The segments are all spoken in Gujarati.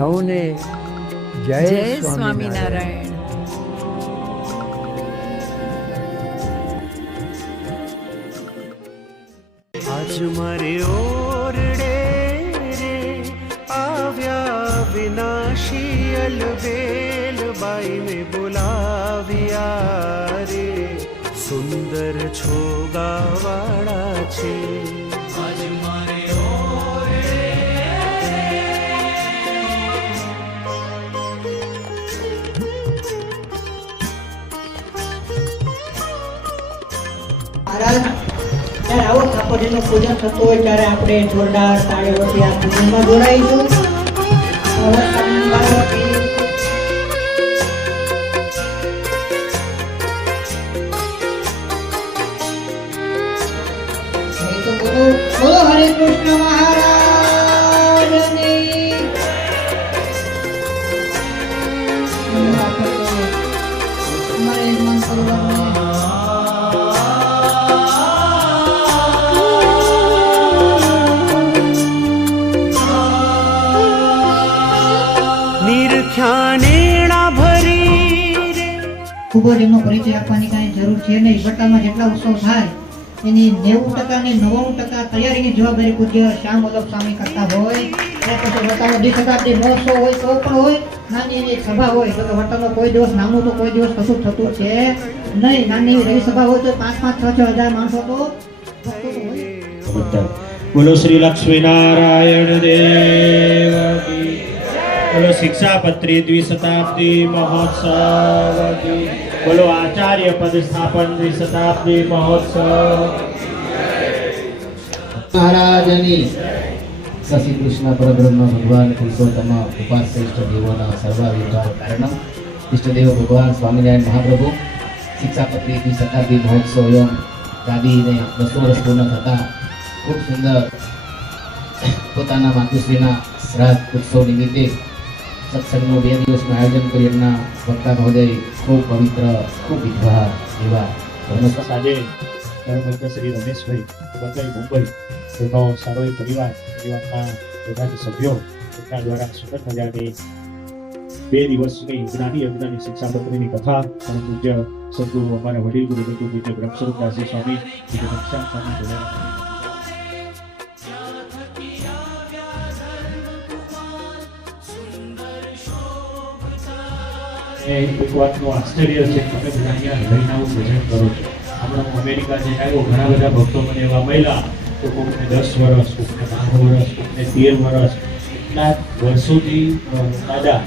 સૌને જય જય સ્વામિનારાયણ. સ્વામિનારાયણ આજ મારે ઓરડે રે આવ્યા વિનાશી અલબેલ બાઈ મે બોલાવ્યા રે. સુંદર છો ગાવાળા છે ત્યારે આવો ઠાકોરજીનું પૂજન થતું હોય ત્યારે આપણે જોરદાર તાળીઓથી આ પૂજનમાં જોડાઈશું. પરિચય આપવાની કાંઈ જરૂર છે નહીં. બટામાં જેટલા ઉત્સવ થાય, એની નેવું ટકા ને નવ્વાણું ટકા તૈયારીની જવાબદારી પૂજ્ય શ્યામ વલ્લભ સ્વામી કરતા હોય. પછી વટાનો દ્વિશતાબ્દી મહોત્સવ હોય તો પણ હોય. નાની એની સભા હોય. તો વટાનો કોઈ દિવસ નાનું તો કોઈ દિવસ કશું થતું છે નહીં. નાની એવી રવિ સભા હોય તો પાંચ પાંચ, છ છ હજાર માણસો તો બોલો શ્રી લક્ષ્મીનારાયણ દેવ બોલો શિક્ષાપત્રી દ્વિશતાબ્દી મહોત્સવ બોલો આચાર્ય પદ સ્થાપન શતાબ્દી મહોત્સવ. મહારાજની શ્રી કૃષ્ણ પરબ્રહ્મ ભગવાન પુરુષોત્તમ ઉપાસ્ય શ્રેષ્ઠ દેવોના સર્વાધિકાર કારણમ ઇષ્ટદેવ ભગવાન સ્વામિનારાયણ મહાપ્રભુ શિક્ષાપત્રીની શતાબ્દી મહોત્સવ એમ ગાદીને બસો વર્ષ પૂર્ણ થતા ખૂબ સુંદર પોતાના માતુશ્રીના શ્રાદ્ધ ઉત્સવ નિમિત્તે સત્સંગનું બે દિવસનું આયોજન કરી એમના વક્તા મહોદય ખૂબ પવિત્ર, ખૂબ વિદ્વાન એવા ધર્મસ્થ આજે ધર્મભક્ત શ્રી રમેશભાઈ બંગાઈ મુંબઈ એમનો સારો એ પરિવાર પરિવારના બધા જ સભ્યો, એમના દ્વારા સુંદર મજાની બે દિવસની જ્ઞાની યજ્ઞની શિક્ષાપત્રીની કથા અને પૂજ્ય સદગુરુ અમારા વડીલ ગુરુ, પૂજ્ય બ્રહ્મસ્વરૂપ બ્રહ્મસ્વરૂપદાસજી સ્વામી, પૂજ્ય ઘનશ્યામ એ એક વાતનું આશ્ચર્ય છે તમે બધા અહીંયા રહીને આવું ભજન કરો છો. હમણાં હું અમેરિકા જઈને આવ્યો, ઘણા બધા ભક્તો મને એવા મળ્યા તો કોઈને દસ વર્ષ કોઈને બાર વર્ષ કોઈને તેર વર્ષ એટલા વર્ષોથી દાદા,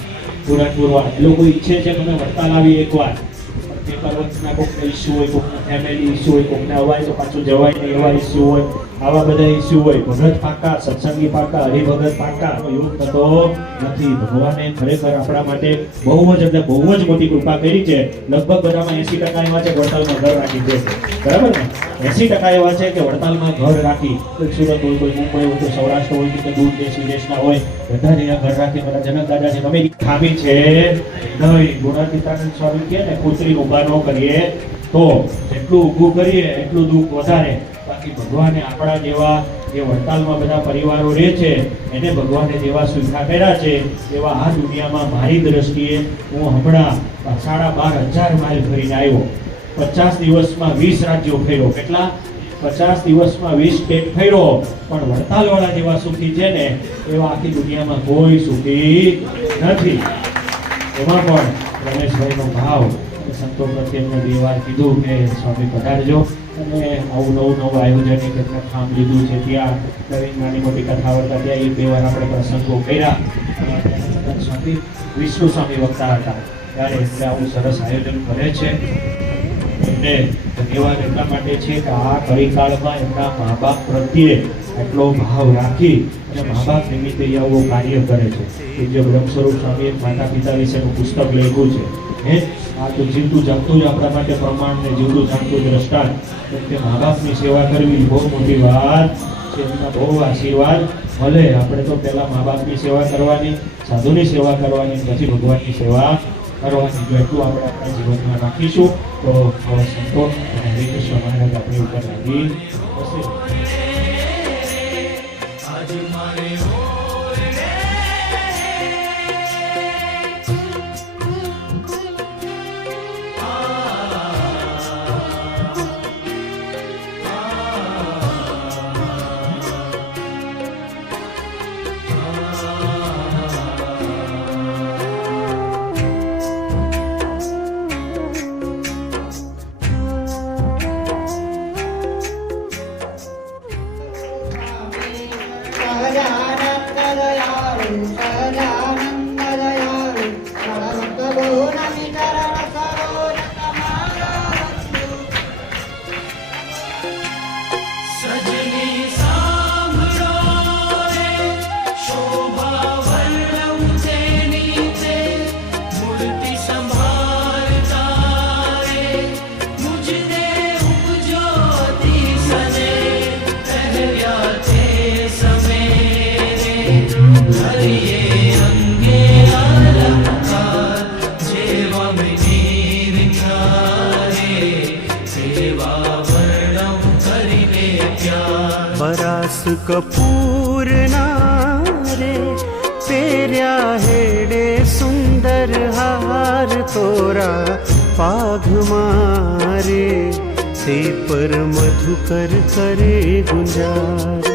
પૂરા પૂરવા એ લોકો ઈચ્છે છે અમે વડતાલ આવી એકવાર. પણ પેપર વર્કના કોકને ઇસ્યુ હોય, કોકને ફેમિલી ઇસ્યુ હોય, કોકને અવાય તો પાછું જવાય નહીં, એવા ઇસ્યુ હોય. આવા બધા ઇસ્યુ હોય. ભગત પાકા, સત્સંગી પાકા, હરિભગત પાકા યોગ થતો નથી. ભગવાને ખરેખર આપણા માટે બહુ જ, એટલે બહુ જ મોટી કૃપા કરી છે. લગભગ બધામાં એસી ટકા એવા છે વડતાલમાં ઘર રાખી દે બરાબર ને? એસી ટકા એવા છે કે વડતાલમાં ઘર રાખી. કોઈ સુરત હોય, કોઈ મુંબઈ હોય, કોઈ સૌરાષ્ટ્ર હોય, કે દૂર દેશ, વિદેશના હોય, બધા અહીંયા ઘર રાખી. બધા જનક દાદા છે, તમે ખામી છે. નહીં. ગુણાતીતાનંદ સ્વામી કહે ને, પુત્રી ઊભા ન કરીએ. તો જેટલું ઊભું કરીએ, એટલું દુઃખ વધારે. બાકી ભગવાને આપણા જેવા જે વડતાલમાં બધા પરિવારો રહે છે, એને ભગવાને જેવા સુવિધા કર્યા છે, એવા આ દુનિયામાં મારી દ્રષ્ટિએ હું હમણાં સાડા બાર હજાર માઇલ ફરીને આવ્યો. પચાસ દિવસમાં વીસ રાજ્યો ફેરો કેટલા? પચાસ દિવસમાં વીસ સ્ટેટ ફેરો પણ વડતાલવાળા જેવા સુખી છે ને, એવા આખી દુનિયામાં કોઈ સુખી નથી. એમાં પણ રમેશભાઈનો ભાવ સંતો પ્રત્યે એમને કીધું કે, સ્વામી, પધારજો. અને આવું નવું નવું આયોજન એક કામ લીધું છે. ત્યાં નવી નાની મોટી કથા વર્તા ત્યાં એ બે વાર આપણે પ્રસંગો કર્યા. સ્વામી વિષ્ણુ સ્વામી વક્તા હતા. ત્યારે એટલે આવું સરસ આયોજન કરે છે. એમને ધન્યવાદ એટલા માટે છે કે આ કળીકાળમાં એમના મા બાપ પ્રત્યે એટલો ભાવ રાખી અને મા બાપ નિમિત્તે આવું કાર્ય કરે છે. પૂજ્ય બ્રહ્મ સ્વરૂપ સ્વામીએ માતા પિતા વિશેનું પુસ્તક લખ્યું છે. હે આ તો જીવતું જાગતું જ આપણા માટે પ્રમાણને જીવતું જાગતું દ્રષ્ટાંત. કેમ મા બાપની સેવા કરવી બહુ મોટી વાત છે. એમના બહુ આશીર્વાદ ભલે આપણે તો પહેલાં મા બાપની સેવા કરવાની, સાધુની સેવા કરવાની પછી ભગવાનની સેવા કરવાની. જો આપણે આપણા જીવનમાં રાખીશું, તો આપણી ઉપર બરાસ કપૂર ના રે પેર્યા હેડે સુંદર હાર તોરા પાઘ મારે તે પર મધુકર કરે ગુંજાર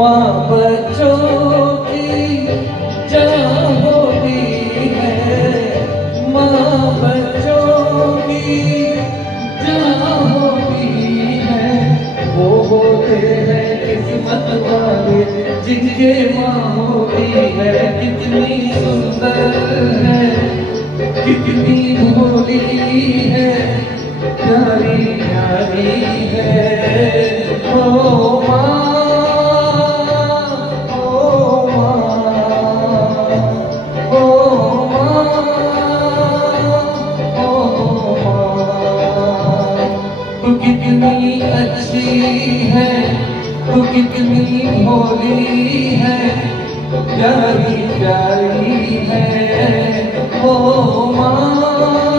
माँ बच्चों की जहाँ होती है। माँ बच्चों की होती है। वो होते हैं, किस्मत वाले, जिनके माँ होती है। कितनी सुंदर है, कितनी भोली प्यारी प्यारी है ओ माँ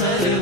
say